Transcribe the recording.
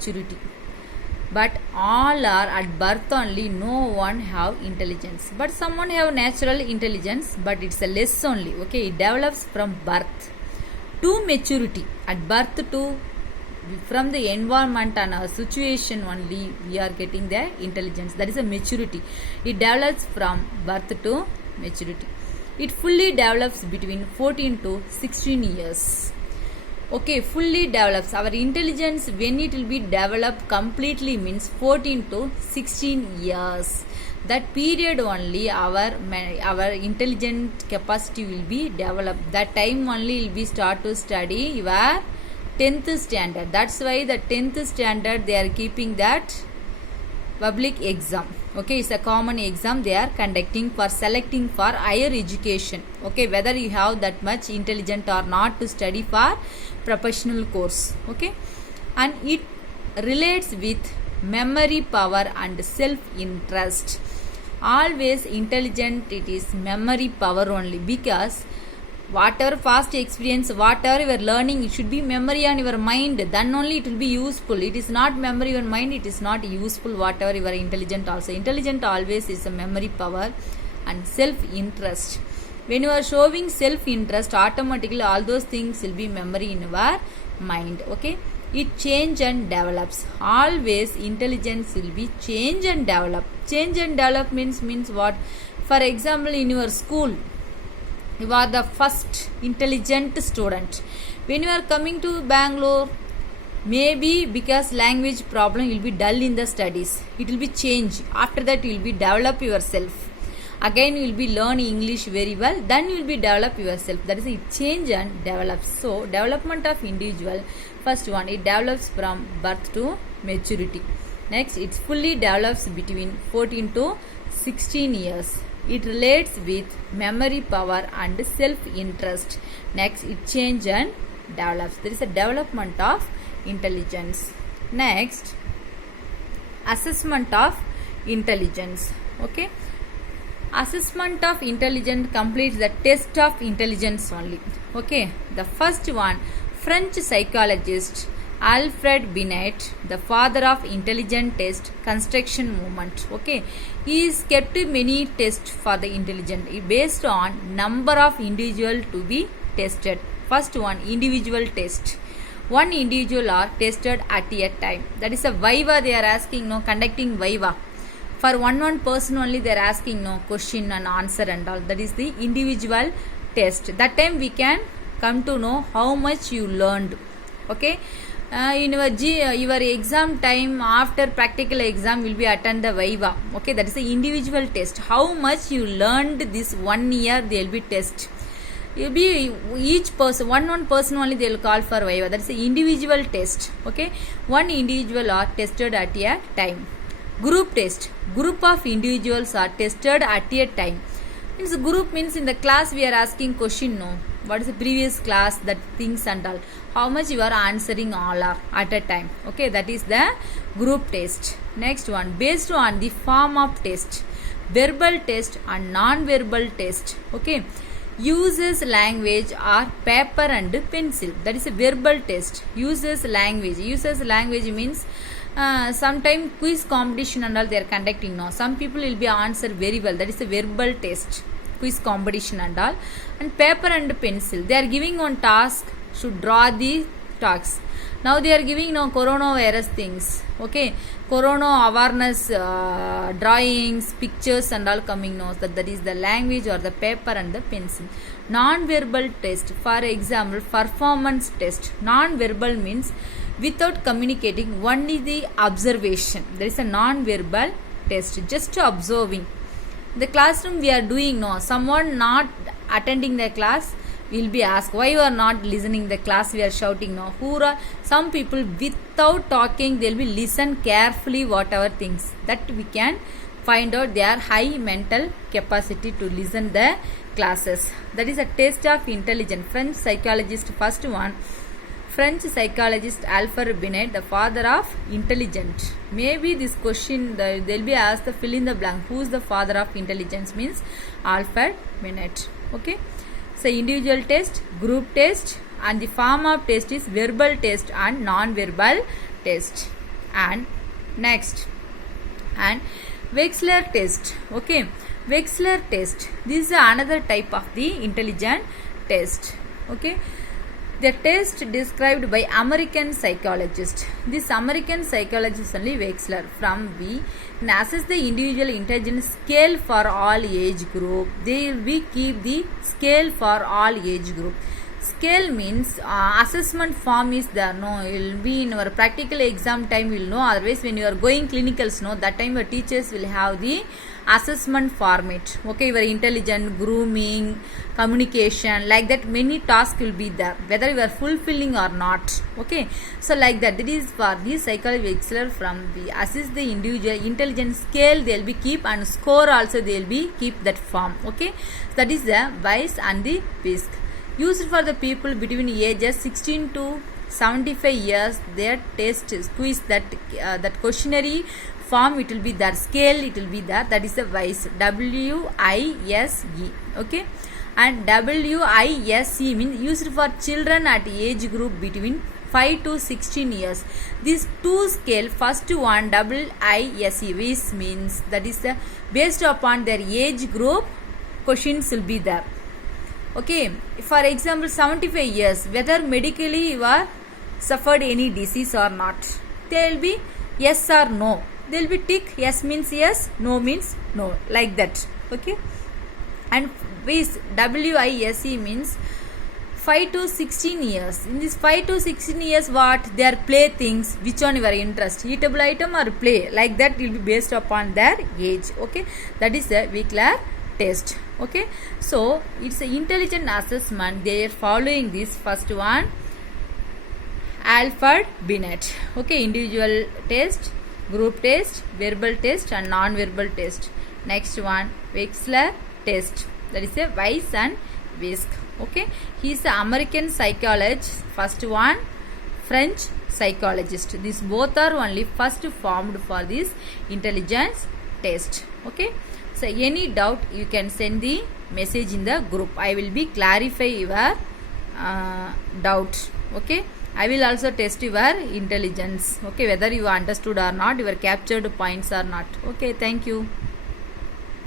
maturity. But all are at birth only, no one have intelligence. But someone have natural intelligence, but it's a less only. Okay, it develops from birth to maturity. At birth to from the environment and our situation only we are getting the intelligence. That is a maturity. It develops from birth to maturity. It fully develops between 14 to 16 years. Okay, fully develops our intelligence when it will be developed completely means 14 to 16 years. That period only our intelligent capacity will be developed. That time only will be start to study your 10th standard. That's why the 10th standard they are keeping that public exam. Okay, it's a common exam they are conducting for selecting for higher education. Okay, whether you have that much intelligent or not to study for professional course. Okay, and it relates with memory power and self interest. Always intelligent, it is memory power only, because whatever past experience, whatever you are learning, it should be memory on your mind, then only it will be useful. It is not memory on mind, it is not useful. Whatever you are intelligent also, intelligent always is a memory power and self interest. When you are showing self interest, automatically all those things will be memory in your mind. Okay, it change and develops. Always intelligence will be change and develop. Change and develop means what? For example, in your school you are the first intelligent student. When you are coming to Bangalore, maybe because language problem you will be dull in the studies, it will be change. After that you will be develop yourself. Again you will be learn English very well, then you will be develop yourself. That is it, change and develop. So development of individual, first one, it develops from birth to maturity. Next, it fully develops between 14 to 16 years. It relates with memory power and self-interest. Next, it changes and develops. There is a development of intelligence. Next, assessment of intelligence. Okay, assessment of intelligence completes the test of intelligence only. Okay, the first one, French psychologist Alfred Binet, the father of intelligent test construction movement. Okay, he is kept many tests for the intelligent based on number of individual to be tested. First one, individual test. One individual are tested at a time. That is a viva they are asking, no, conducting viva. For one person only they are asking, no, question and answer and all. That is the individual test. That time we can come to know how much you learned. Okay, in your exam time, after practical exam will be attend the viva. Okay, that is the individual test. How much you learned this 1 year they will be test. You be each person, one person only they will call for viva. That is the individual test. Okay, one individual are tested at a time. Group test, group of individuals are tested at a time. Means group means in the class we are asking question, no, what is the previous class, that things and all, how much you are answering all are at a time. Okay, that is the group test. Next one, based on the form of test, verbal test and non-verbal test. Okay, uses language or paper and pencil. That is a verbal test. Uses language means sometime quiz competition and all they are conducting now. Some people will be answer very well. That is a verbal test, quiz competition and all. And paper and pencil, they are giving one task, should draw the talks. Now they are giving now coronavirus things. Okay, corona awareness drawings, pictures and all coming now. That is the language or the paper and the pencil. Non-verbal test, for example, performance test. Non-verbal means without communicating, only the observation. There is a non-verbal test, just observing. The classroom we are doing now, someone not attending the class will be asked, why you are not listening the class we are shouting now. Who are some people without talking, they will be listen carefully whatever things, that we can find out their high mental capacity to listen the classes. That is a test of intelligence. French psychologist, first one, French psychologist Alfred Binet, the father of intelligence. Maybe this question they'll be asked the fill in the blank. Who is the father of intelligence means Alfred Binet. Okay, so individual test, group test, and the form of test is verbal test and non-verbal test. And next, and Wechsler test. Okay, Wechsler test, this is another type of the intelligent test. Okay, the test described by American psychologist. This American psychologist only Wechsler from V assess the individual intelligence scale for all age group. They will be keep the scale for all age group. Scale means assessment form is there. No, it will be in our practical exam time. You will know. Otherwise, when you are going clinicals, no, that time your teachers will have the assessment format. Okay, your intelligent, grooming, communication, like that many tasks will be there, whether you are fulfilling or not. Okay, so like that. That is for the psychology Wechsler from the assess the individual intelligence scale. They will be keep, and score also they will be keep that form. Okay, so that is the Weiss and the Fisk. Used for the people between ages 16 to 75 years. Their test quiz, that questionnaire form, it will be there, scale it will be there, that is the Weiss, W-I-S-E. Okay, and W-I-S-E means used for children at age group between 5 to 16 years. These two scale, first one W-I-S-E, Weiss means that is the based upon their age group questions will be there. Okay, for example 75 years, whether medically you are suffered any disease or not, they will be yes or no. They will be tick, yes means yes, no means no, like that. Okay, and Weiss, W-I-S-E means 5 to 16 years. In this 5 to 16 years, what their playthings, which one your interest, eatable item or play, like that will be based upon their age. Okay, that is the Wechsler test. Okay, so it's an intelligent assessment. They are following this. First one, Alfred Binet. Okay, individual test, group test, verbal test and non-verbal test. Next one, Wechsler test, that is a Weiss and Fisk. Okay, he is the American psychologist. First one, French psychologist. These both are only first formed for this intelligence test. Okay, so any doubt you can send the message in the group. I will be clarify your doubt. Okay, I will also test your intelligence. Okay, whether you understood or not, your captured points or not. Okay, thank you.